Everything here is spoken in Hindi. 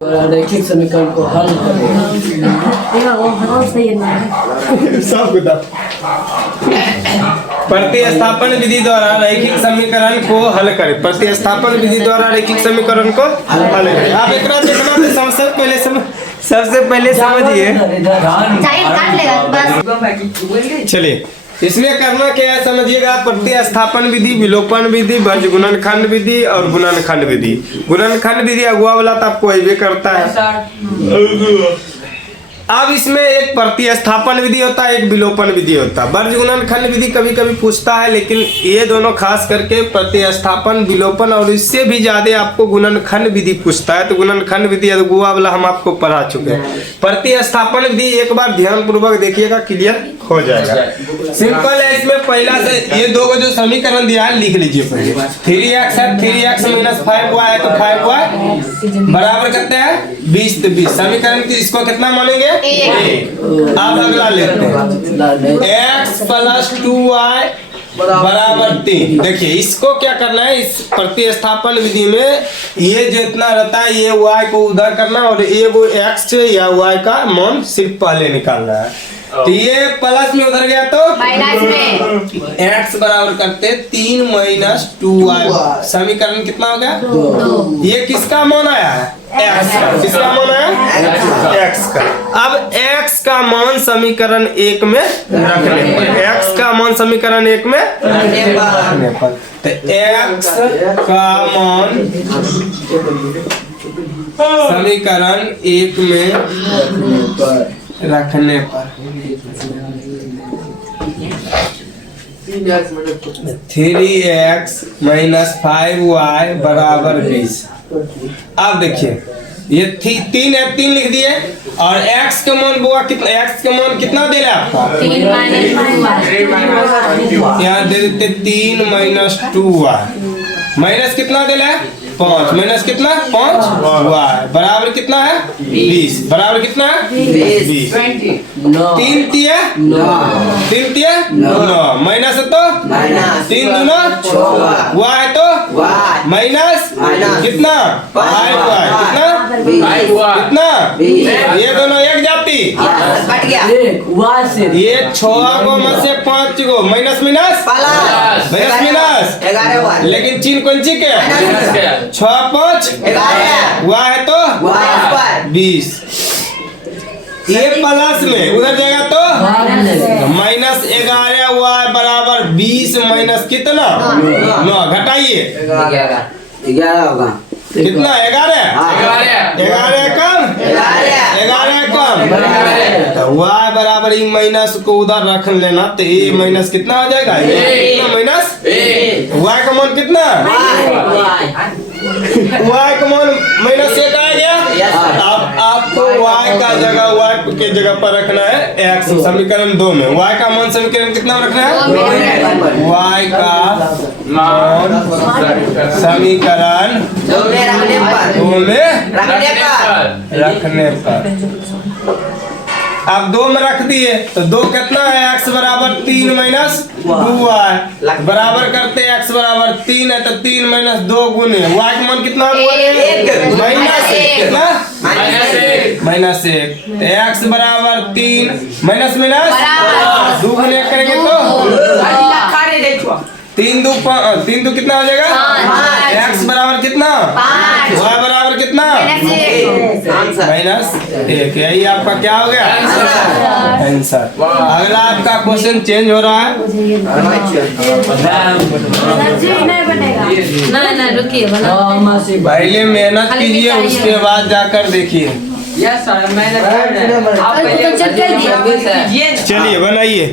रैखिक समीकरण को हल प्रतिस्थापन विधि द्वारा रैखिक समीकरण को हल करें। प्रतिस्थापन विधि द्वारा रैखिक समीकरण को हल करें। आप एक देखना तो सबसे पहले समझिए। चलिए इसमें करना क्या है समझिएगा। प्रतिस्थापन विधि, विलोपन विधि, भज गुणनखंड विधि और गुणनखंड विधि। गुणनखंड विधि अगुआ वाला तो आपको वही करता है। अब इसमें एक प्रतिस्थापन विधि होता है, एक विलोपन विधि होता है। वर्ज गुणनखंड विधि कभी कभी पूछता है, लेकिन ये दोनों खास करके प्रतिस्थापन, विलोपन और इससे भी ज्यादा आपको गुणनखंड विधि पूछता है। तो गुणनखंड विधि अगुआ वाला हम आपको पढ़ा चुके हैं। प्रतिस्थापन विधि एक बार ध्यान पूर्वक देखिएगा, क्लियर हो जाएगा। सिंपल है। इसमें पहला से ये दो जो समीकरण दिया है लिख लीजिए पहले। 3x है, 3x - 5y है तो 5y बराबर करते हैं 20 तो 20। समीकरण इसको कितना मानेंगे? अब अगला लेते हैं x + 2y बराबर 3। देखिए इसको क्या करना है, इस प्रतिस्थापन विधि में ये जितना रहता है ये y को उधर करना और ये वो x या y का मान सिर्फ पहले निकालना है। तो ये प्लस में उधर गया तो माइनस में x बराबर करते 3 - 2y। समीकरण कितना हो गया? 2। ये किसका मान आया है? x का। किसका मान आया? x का। अब x का मान समीकरण 1 में रखने पर, x का मान समीकरण 1 में रखने पर तो x का मान समीकरण 1 में रखने पर 3x - 5y बराबर 20। अब देखिए ये 3 है, 3 लिख दिए और x का मान बुआ कितना, x का मान कितना दे रहा है आपका? 3 यहाँ दे देते 3 - 2y माइनस कितना दे रहा है? 5 माइनस कितना? 5 y बराबर कितना है? 20 बराबर कितना है? 20। 3 तिया 9 माइनस है तो 3 दूना y है तो माइनस कितना? 5y कितना? ये दोनों एक जाती ये 6 को में से 5 को माइनस लेकिन चिन्ह कौन सी के 6 5 y है तो 20। ये प्लस में उधर जाएगा तो -11 y बराबर 20 माइनस कितना? 9 घटाइए 11 होगा कितना? 11 कम 11 कम तो y बराबर ई माइनस को उधर रख लेना तो ये माइनस कितना हो जाएगा? कितना माइनस y का मान कितना? y का मान -1 आ गया। अब आपको y का जगह y के जगह पर रखना है x समीकरण 2 में। y का मान समीकरण कितना रखना है? y का मान समीकरण 2 में रखने पर अब 2 में रख दिए तो 2 कितना है? x बराबर 3 - 2y बराबर करते x बराबर 3 है तो 3 - 2 गुने y का मान कितना? -1 x बराबर 3 माइनस 2 गुने करेंगे तो 3 दो कितना हो जाएगा? x बराबर कितना? y बराबर कितना? -1। यही आपका क्या हो गया? आंसर। अगला आपका क्वेश्चन चेंज हो रहा है। पहले मेहनत कीजिए उसके बाद जाकर देखिए। चलिए बनाइए।